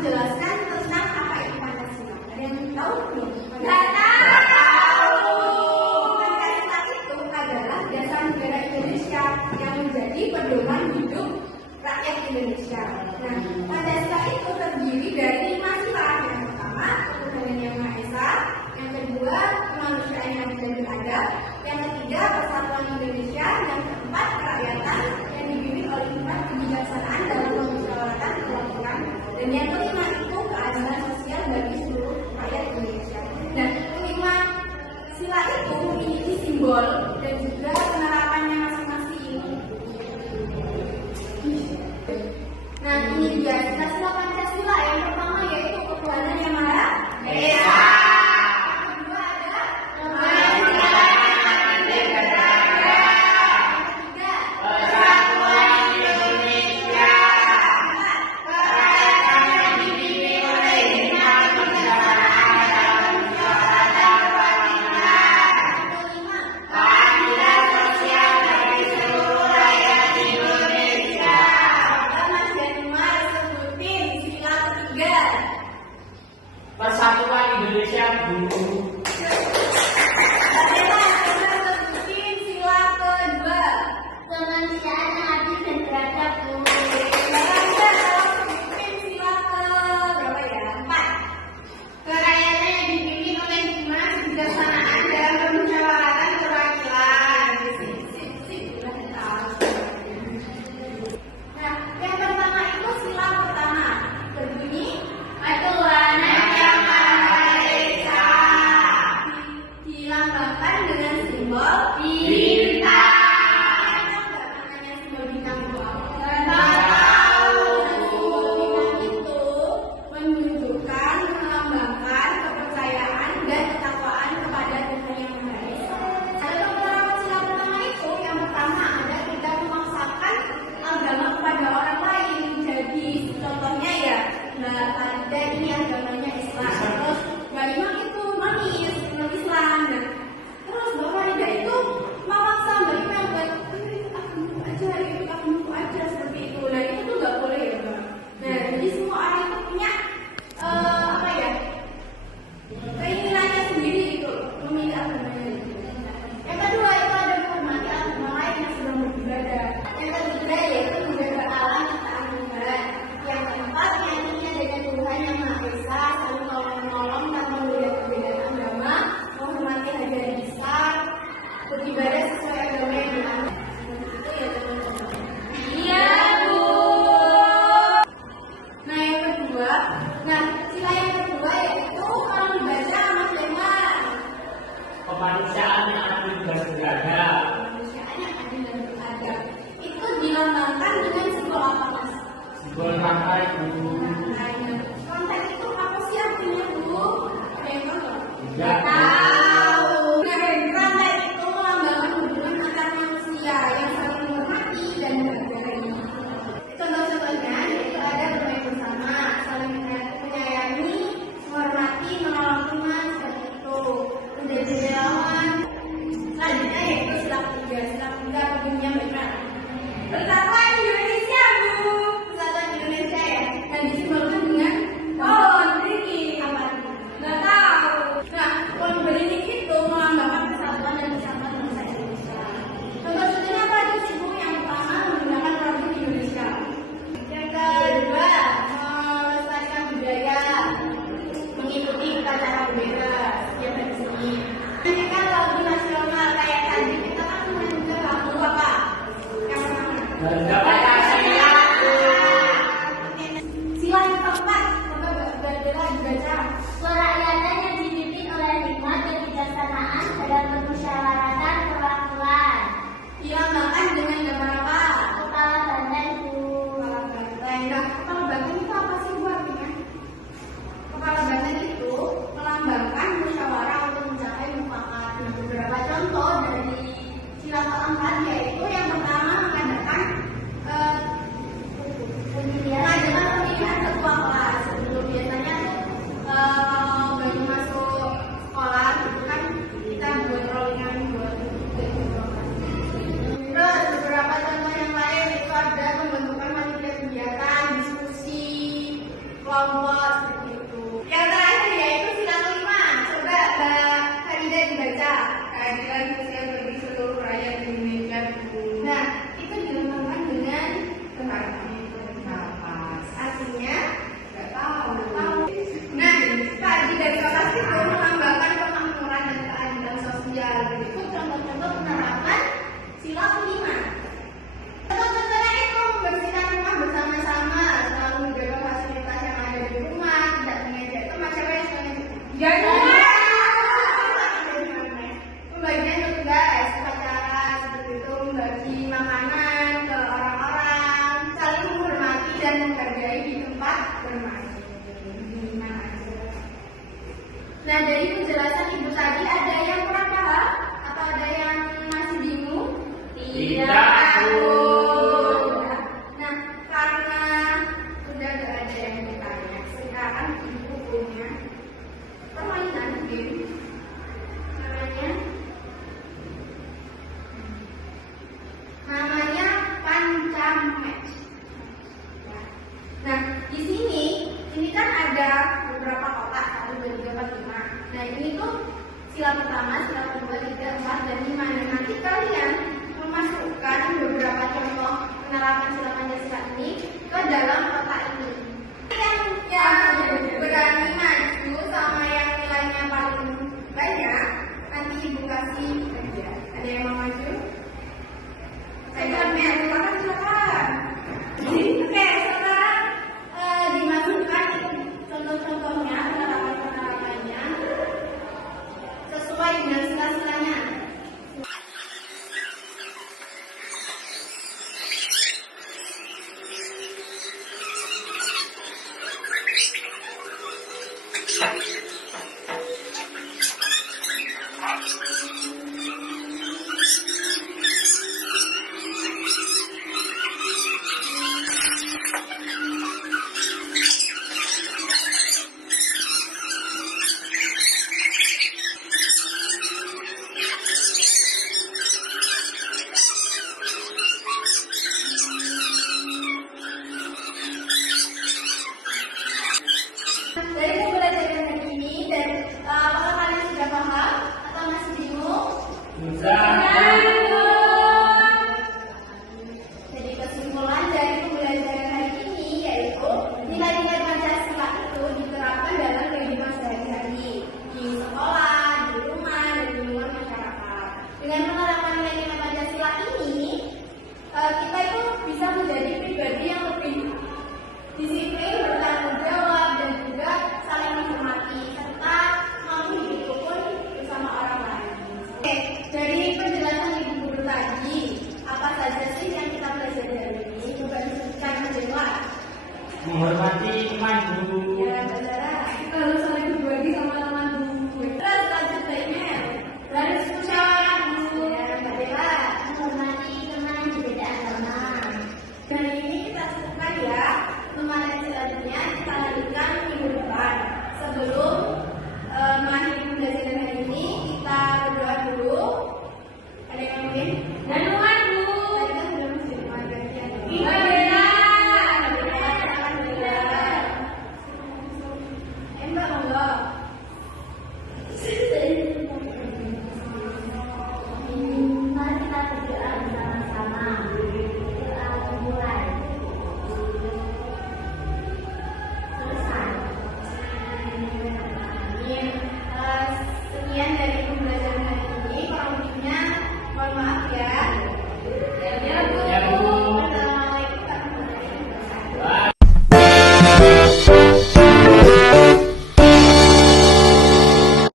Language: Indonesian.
menjelaskan tentang apa itu Pancasila. Ada yang tahu belum? Nggak tahu. Pancasila itu adalah dasar negara Indonesia yang menjadi pedoman hidup rakyat Indonesia. Nah, Pancasila itu terdiri dari 5 sila. Yang pertama, ketuhanan yang Maha Esa. Yang kedua, kemanusiaan yang adil dan beradab. Yang ketiga, persatuan Indonesia. Yang keempat, kerakyatan yang dibimbing oleh hikmat kebijaksanaan dalam memusyawarahkan kelompok. Dan yang kelima itu keadilan sosial bagi seluruh rakyat Indonesia. Dan kelima sila itu memiliki simbol dan juga penerapannya masing-masing. Nah, ini dia sila Pancasila. Yang pertama yaitu ketuhanan yang Maha Esa. Persatuan Indonesia dulu. Sila kedua, kemanusiaan yang adil dan beradab. Sila ke-berapa ya? 4. Kerakyatan yang dipimpin oleh hikmat kebijaksanaan dalam permusyawaratan perwakilan. Nah, yang pertama itu sila pertama berbunyi ketuhanan yang Maha Esa, dilambangkan dengan simbol bintang. Namanya simbol bintang itu apa? Tahu. Simbol bintang itu menunjukkan, melambangkan kepercayaan dan ketakwaan kepada Tuhan yang Maha Esa. Dalam penerapan sila pertama itu, yang pertama ada tidak memaksakan agama kepada orang lain. Jadi contohnya ya, Mbak Farida ini agamanya Islam, terus Mbak Imam itu nonis Islam. Nah, terus Mbak Farida itu memaksa Mbak Imam buat ikut agamaku aja seperti itu. Nah, itu tuh nggak boleh ya, Mbak. Nah, jadi semua orang itu punya keinginannya sendiri gitu, memilih agamanya. Yang kedua itu ada menghormati agama lain yang sedang beribadah. Yang ketiga yaitu menjaga alam ciptaan Tuhan. Yang keempat meyakinnya dengan Tuhan yang Maha Esa, saling tolong-menolong tanpa melihat perbedaan agama, menghormati hari besar, beribadah sesuai agama yang dianut. Itu ya teman-teman. Iya Bu. Nah yang kedua, sila yang kedua yaitu kalau dibaca Mas Lemar. Kemanusiaan yang adil dan beradab. Kemanusiaan yang adil dan beradab itu dilambangkan dengan simbol apa Mas? Simbol rantai Bu. Rantai itu apa sih artinya Bu? Ada yang tahu? Enggak Tahu. Rantai itu melambangkan hubungan antar manusia yang saling menghormati dan menghargai. Contoh-contohnya yaitu ada bermain bersama, saling menyayangi, menghormati, menolong teman, seperti itu. Menjadi relawan. Selanjutnya yaitu sila ketiga. Sila ketiga bunyinya benar. Persatuan Indonesia Bu. Persatuan Indonesia ya. Dan di kelompok seperti itu. Yang terakhir yaitu sila kelima. Coba Mbak Farida dibaca. Keadilan sosial bagi seluruh rakyat Indonesia. Nah, itu dilengkapi dengan artinya nggak tahu. Nah, tadi dari kelas itu melambangkan kemakmuran dan keadilan sosial. Berikut contoh-contoh penerapan sila kelima. Contoh-contohnya itu membersihkan rumah bersama-sama, selalu menjaga fasilitas yang ada di rumah, tidak mengejek teman cewek pembagian tugas upacara seperti itu, membagi makanan ke orang-orang, saling menghormati dan menghargai di tempat bermain. Nah, dari penjelasan ibu tadi ada yang kurang paham atau ada yang masih bingung? Tidak, Bu. Nah, karena sudah tidak ada yang bertanya, sekarang ibu punya permainan game namanya Pancamatch. Nah, di sini kan ada beberapa kotak 1, 2, 3, 4, 5. Nah, ini tuh sila pertama, sila kedua, 3, 4, dan 5. Nah, nanti kalian memasukkan beberapa contoh penerapan sila Pancasila ini ke dalam kotak ini. Yang berani maju sama yang nilainya paling banyak, nanti ibu kasih aja. Ada yang mau maju? Silakan. Oke, sekarang dimasukkan contoh-contohnya, penerapan-penerapannya sesuai dengan sila-silanya. Dari pembelajaran hari ini, dan apakah kalian sudah paham atau masih bingung? Jadi kesimpulan dari pembelajaran hari ini yaitu nilai-nilai Pancasila itu diterapkan dalam kehidupan sehari-hari di sekolah, di rumah, dan di luar masyarakat. Dengan penerapan nilai-nilai Pancasila ini, kita itu bisa menjadi pribadi yang lebih disiplin, bertanggung jawab, dan juga saling menghormati serta mampu hidup rukun bersama orang lain. Oke, dari penjelasan ibu guru tadi, apa saja sih yang kita belajar dari ini? Coba disebutkan menjelas. Menghormati iman, Bu. Ya, saudara.